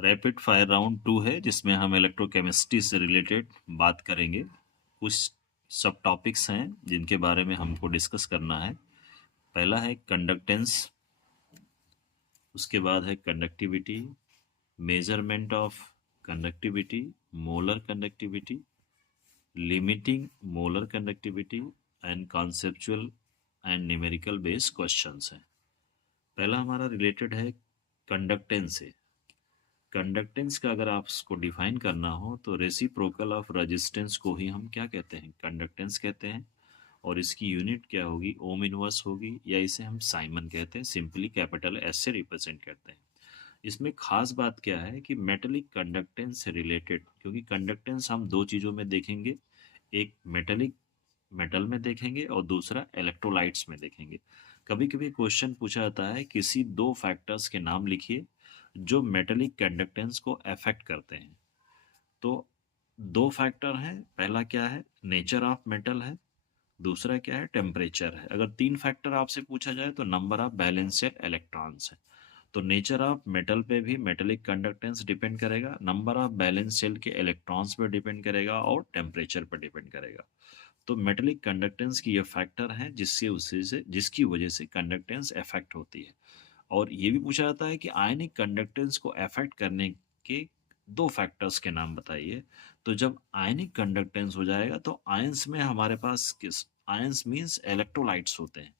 Rapid fire round 2 है जिसमें हम इलेक्ट्रोकेमिस्ट्री से रिलेटेड बात करेंगे। कुछ सब टॉपिक्स हैं जिनके बारे में हमको डिस्कस करना है। पहला है कंडक्टेंस, उसके बाद है conductivity, measurement of conductivity, molar conductivity, limiting molar conductivity and conceptual and numerical based questions हैं। पहला हमारा रिलेटेड है कंडक्टेंस से। कंडक्टेंस का अगर आप उसको डिफाइन करना हो तो रेसिप्रोकल ऑफ रेजिस्टेंस को ही हम क्या कहते हैं, कंडक्टेंस कहते हैं। और इसकी यूनिट क्या होगी, ओम इनवर्स होगी, या इसे हम साइमन कहते हैं, सिंपली कैपिटल एस से रिप्रेजेंट करते हैं। इसमें खास बात क्या है कि मेटेलिक कंडक्टेंस से रिलेटेड, क्योंकि कंडक्टेंस हम दो चीज़ों में देखेंगे, एक मेटेलिक मेटल में देखेंगे और दूसरा इलेक्ट्रोलाइट्स में देखेंगे। कभी कभी क्वेश्चन पूछा जाता है किसी दो फैक्टर्स के नाम लिखिए जो मेटेलिक कंडक्टेंस को अफेक्ट करते हैं। तो दो फैक्टर हैं, पहला क्या है, नेचर ऑफ मेटल है, दूसरा क्या है, टेम्परेचर है। अगर तीन फैक्टर आपसे पूछा जाए तो नंबर ऑफ बैलेंस्ड इलेक्ट्रॉन्स है। तो नेचर ऑफ मेटल पे भी मेटेलिक कंडक्टेंस डिपेंड करेगा, नंबर ऑफ बैलेंस शेल के इलेक्ट्रॉन्स पे डिपेंड करेगा और टेम्परेचर पर डिपेंड करेगा। तो मेटेलिक कंडक्टेंस की ये फैक्टर है जिसकी वजह से कंडक्टेंस अफेक्ट होती है। और ये भी पूछा जाता है कि आयनिक कंडक्टेंस को अफेक्ट करने के दो फैक्टर्स के नाम बताइए। तो जब आयनिक कंडक्टेंस हो जाएगा तो आयंस में हमारे पास किस, आयंस मींस इलेक्ट्रोलाइट्स होते हैं।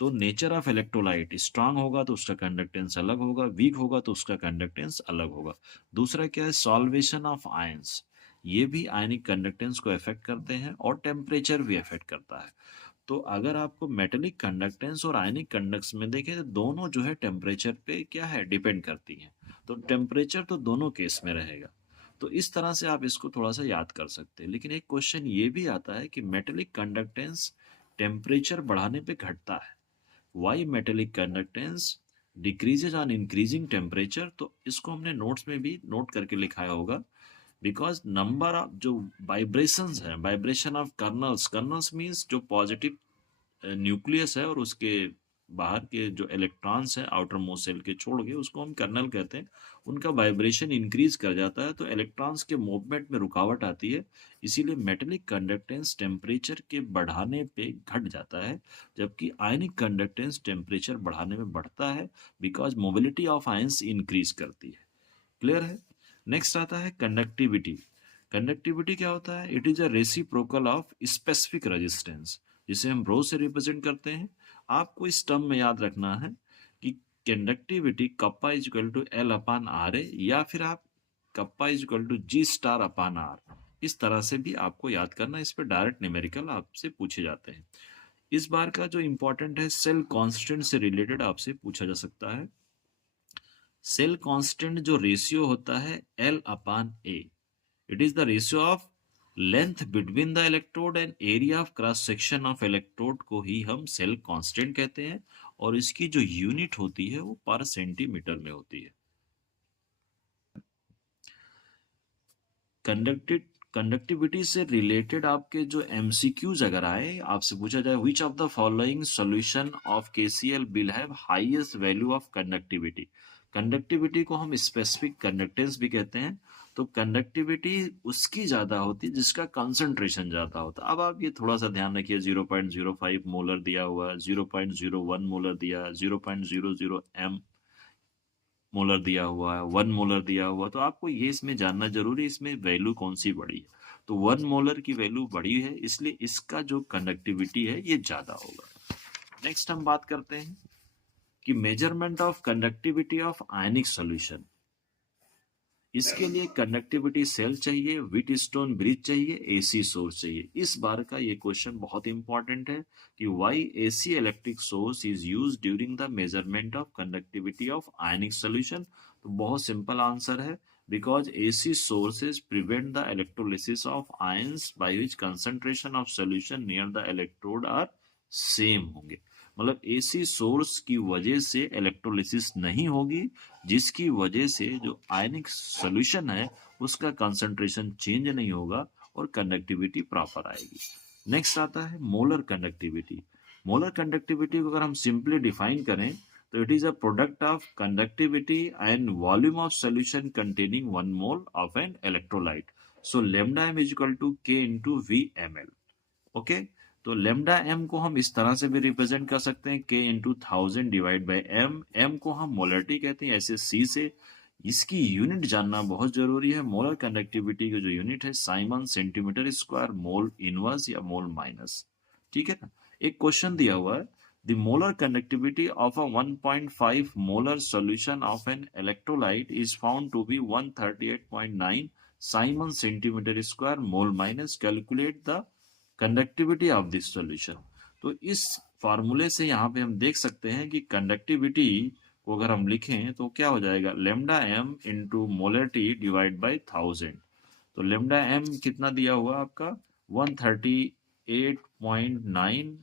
तो नेचर ऑफ इलेक्ट्रोलाइट स्ट्रांग होगा तो उसका कंडक्टेंस अलग होगा, वीक होगा तो उसका कंडक्टेंस अलग होगा। दूसरा क्या है, सॉल्वेशन ऑफ आयंस, ये भी आयनिक कंडक्टेंस को अफेक्ट करते हैं और टेम्परेचर भी अफेक्ट करता है। तो अगर आपको मेटेलिक कंडक्टेंस और आयनिक कंडक्टेंस में देखें तो दोनों जो है टेम्परेचर पे क्या है, डिपेंड करती हैं। तो टेम्परेचर तो दोनों केस में रहेगा। तो इस तरह से आप इसको थोड़ा सा याद कर सकते हैं। लेकिन एक क्वेश्चन ये भी आता है कि मेटेलिक कंडक्टेंस टेम्परेचर बढ़ाने पे घटता है, why metallic conductance decreases on increasing temperature. तो इसको हमने नोट्स में भी नोट करके लिखाया होगा। बिकॉज नंबर ऑफ जो वाइब्रेशंस है, vibration of colonel's, colonel's means जो पॉजिटिव न्यूक्लियस है और उसके बाहर के जो इलेक्ट्रॉन्स हैं आउटर मोस्ट सेल के छोड़ के, उसको हम कर्नल कहते हैं। उनका वाइब्रेशन इंक्रीज कर जाता है तो इलेक्ट्रॉन्स के मूवमेंट में रुकावट आती है। इसीलिए मेटेलिक कंडक्टेंस टेम्परेचर के बढ़ाने पे घट जाता है, जबकि आयनिक कंडक्टेंस टेम्परेचर बढ़ाने में बढ़ता है, because mobility of ions increase करती है। क्लियर है। नेक्स्ट आता है कंडक्टिविटी। कंडक्टिविटी क्या होता है, it is a reciprocal of specific resistance, जिसे हम रो से रिप्रेजेंट करते हैं। आपको इस टर्म में याद रखना है कि conductivity kappa is equal to L upon R है, या फिर आप kappa is equal to G star upon R, इस तरह से भी आपको याद करना। इस पर डायरेक्ट न्यूमेरिकल आपसे पूछे जाते हैं। इस बार का जो इंपॉर्टेंट है, सेल कांस्टेंट से रिलेटेड आपसे पूछा जा सकता है। सेल कांस्टेंट जो रेशियो होता है L upon A, it is the ratio of length between the electrode and area of cross section of electrode को ही हम सेल कांस्टेंट कहते हैं। और इसकी जो यूनिट होती है वो पर सेंटीमीटर में होती है। कंडक्टिविटी से रिलेटेड आपके जो एमसीक्यूज अगर आए, आपसे पूछा जाए विच of the following solution of KCL will have highest value of conductivity. Conductivity को हम स्पेसिफिक कंडक्टेंस भी कहते हैं। तो कंडक्टिविटी उसकी ज्यादा होती है जिसका कंसंट्रेशन ज्यादा होता है। अब आप ये थोड़ा सा ध्यान रखिए, 0.05 मोलर दिया हुआ, 0.01 मोलर दिया, 0.00 एम मोलर दिया हुआ है, 1 मोलर दिया हुआ, तो आपको ये इसमें जानना जरूरी है इसमें वैल्यू कौन सी बड़ी है। तो 1 मोलर की वैल्यू बड़ी है, इसलिए इसका जो कंडक्टिविटी है ये ज्यादा होगा। नेक्स्ट हम बात करते हैं कि measurement of conductivity of ionic solution. इसके लिए कंडक्टिविटी सेल चाहिए, व्हीटस्टोन ब्रिज चाहिए, एसी सोर्स चाहिए। इस बार का ये क्वेश्चन बहुत इंपॉर्टेंट है कि why AC electric source is used during the measurement of conductivity of ionic solution. तो बहुत सिंपल आंसर है, because AC sources prevent the electrolysis of ions by which concentration of solution near the electrode are same होंगे। मतलब AC source की वजह से electrolysis नहीं होगी, जिसकी वजह से जो आयनिक सॉल्यूशन है उसका कंसंट्रेशन चेंज नहीं होगा और कंडक्टिविटी प्रॉपर आएगी। नेक्स्ट आता है मोलर कंडक्टिविटी। मोलर कंडक्टिविटी को अगर हम सिंपली डिफाइन करें तो it is a product of conductivity and volume of solution containing 1 mole of an electrolyte. So lambda M is equal to K into V M L. Okay, तो lambda M को हम इस तरह से भी represent कर सकते हैं, K into 1000 divide by M. M को हम मोलरिटी कहते हैं ऐसे सी से. इसकी यूनिट जानना बहुत जरूरी है. मोलर कंडक्टिविटी की जो यूनिट है Simon centimetre square mole inverse या मोल माइनस. ठीक है ना. एक क्वेश्चन दिया हुआ है, the molar conductivity of a 1.5 molar solution of an electrolyte is found to be 138.9 siemens centimetre square mole minus. Calculate the conductivity of this solution. तो इस फार्मूले से यहाँ पे हम देख सकते हैं कि कंडक्टिविटी को अगर हम लिखें तो क्या हो जाएगा, lambda M into molarity divide by 1000. तो लेमडा एम कितना दिया हुआ आपका 138.9,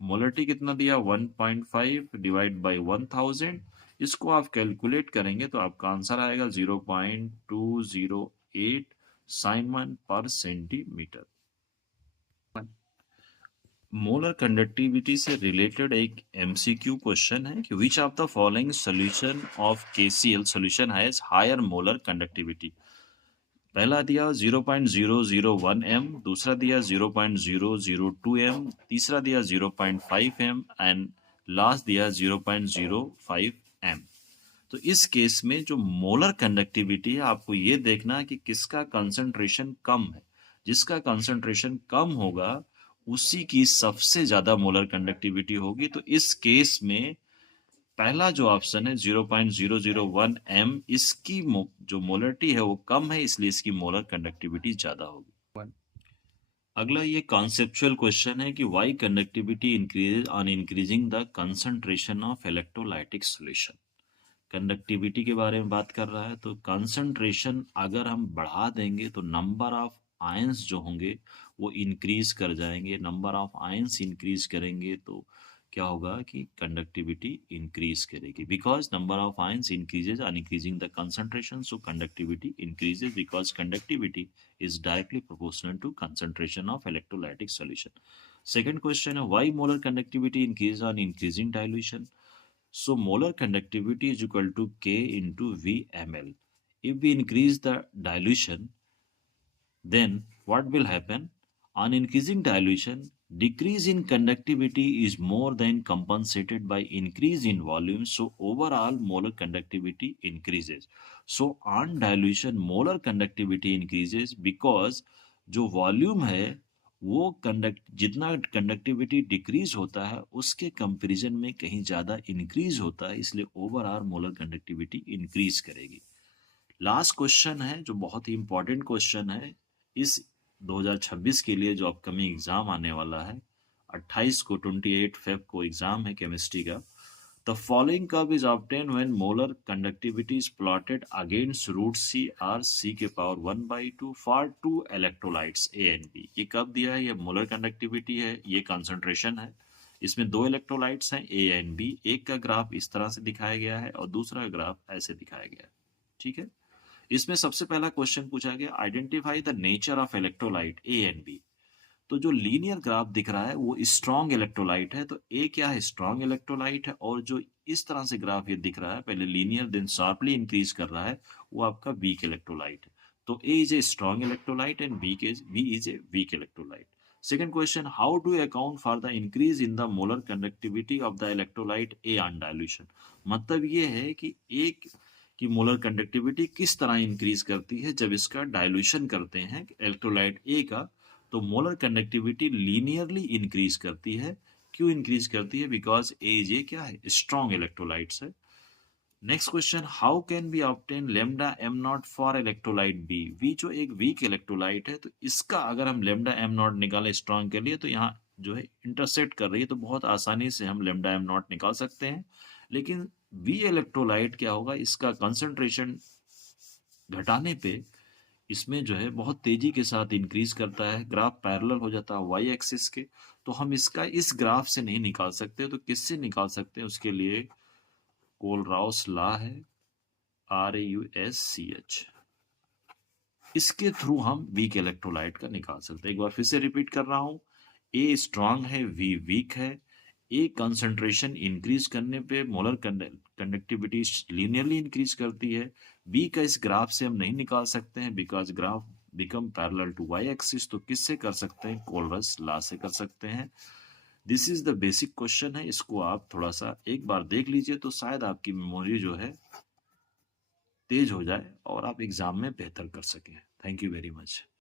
मोलरिटी कितना दिया 1.5 डिवाइड बाई 1000. इसको आप कैलकुलेट करेंगे तो आपका आंसर आएगा 0.208 siemens per centimetre. Molar conductivity से रिलेटेड एक एमसीक्यू क्वेश्चन है कि which of the following solution of KCl solution has higher molar conductivity. पहला दिया 0.001 एम, दूसरा दिया 0.002 एम, तीसरा दिया 0.5 एम एंड लास्ट दिया 0.05 एम. तो इस केस में जो मोलर कंडक्टिविटी है आपको ये देखना है कि किसका कंसंट्रेशन कम है. जिसका कंसंट्रेशन कम होगा उसी की सबसे ज्यादा मोलर कंडक्टिविटी होगी. तो इस केस में पहला जो ऑप्शन है 0.001 एम, इसकी जो मोलरिटी है वो कम है, इसलिए इसकी मोलर कंडक्टिविटी ज्यादा होगी. अगला ये कॉन्सेप्चुअल क्वेश्चन है कि why conductivity increases on increasing the concentration of electrolytic solution. Conductivity के बारे में बात कर रहा है. तो कंसंट्रेशन अगर हम बढ़ा देंगे तो नंबर ऑफ आयंस जो होंगे वो इंक्रीज कर जाएंगे. नंबर ऑफ आयंस इंक्रीज करेंगे तो क्या होगा कि कंडक्टिविटी इंक्रीज करेगी, because number of ions increases on increasing the concentration. So conductivity increases because conductivity is directly proportional to concentration of electrolytic solution. Second question है why molar conductivity increase on increasing dilution. So molar conductivity is equal to K into VmL. If we increase the dilution, then what will happen? On increasing dilution, decrease in conductivity is more than compensated by increase in volume. So overall molar conductivity increases. So on dilution, molar conductivity increases because जो volume है वो जितना conductivity decrease होता है उसके comparison में कहीं ज़्यादा इंक्रीज होता है, इसलिए ओवरऑल मोलर कंडक्टिविटी इंक्रीज करेगी. लास्ट क्वेश्चन है जो बहुत ही इंपॉर्टेंट क्वेश्चन है इस 2026 के लिए जो अपकमिंग एग्जाम आने वाला है. 28 को 28 फेब को एग्जाम है केमिस्ट्री का. The following curve is obtained when molar conductivity is plotted against root C or C के power 1 by 2 for two electrolytes A and B. ये कब दिया है? ये मोलर कंडक्टिविटी है, ये कंसंट्रेशन है. इसमें दो इलेक्ट्रोलाइट्स हैं A and B. एक का ग्राफ इस तरह से दिखाया गया है और दूसरा ग्राफ ऐसे दिखाया गया है. ठीक है. इसमें सबसे पहला क्वेश्चन पूछा गया identify the nature of electrolyte A and B. तो जो लीनियर ग्राफ दिख रहा है वो स्ट्रॉन्ग इलेक्ट्रोलाइट है. तो ए क्या है? स्ट्रॉन्ग इलेक्ट्रोलाइट है. और जो इस तरह से ग्राफ ये दिख रहा है पहले लीनियर देन शार्पली इंक्रीज कर रहा है वो आपका वीक इलेक्ट्रोलाइट है. तो A is a strong electrolyte and B is a weak electrolyte. Second question how do you account for the increase in the molar conductivity of the electrolyte A on dilution. मतलब ये है कि एक की molar conductivity किस तरह increase करती है जब इसका डाइल्यूशन करते हैं इलेक्ट्रोलाइट ए का. तो मोलर कंडक्टिविटी लीनियरली इंक्रीज करती है. क्यों इंक्रीज करती है? बिकॉज ए क्या है? स्ट्रॉन्ग इलेक्ट्रोलाइट्स है. Next question how can be obtain lambda M not for electrolyte B. B जो एक वीक इलेक्ट्रोलाइट है तो इसका अगर हम लेमडा एम नॉट निकालें स्ट्रॉन्ग के लिए तो यहाँ जो है इंटरसेक्ट कर रही है तो बहुत आसानी से हम लेमडा एम नॉट निकाल सकते हैं. लेकिन वी इलेक्ट्रोलाइट क्या होगा? इसका कंसंट्रेशन घटाने पे इसमें जो है बहुत तेजी के साथ इंक्रीज करता है. ग्राफ पैरेलल हो जाता है वाई एक्सिस के. तो हम इसका इस ग्राफ से नहीं निकाल सकते. तो किससे निकाल सकते हैं? उसके लिए कोलराउस लॉ है RAUSCH. इसके थ्रू हम वीक इलेक्ट्रोलाइट का निकाल सकते हैं. एक बार फिर से रिपीट कर रहा हूं. ए स्ट्रांग है, वी वीक है. ए कंसंट्रेशन इंक्रीज करने पे मोलर कंडक्टिविटी लीनियरली इंक्रीज करती है। बी का इस ग्राफ से हम नहीं निकाल सकते हैं because graph become parallel to Y axis, तो किससे कर सकते हैं? कोलरस लॉ से कर सकते हैं। This is the basic question है, इसको आप थोड़ा सा एक बार देख लीजिए तो शायद आपकी मेमोरी जो है तेज हो जाए और आप एग्जाम में बेहतर कर सकें। Thank you very much.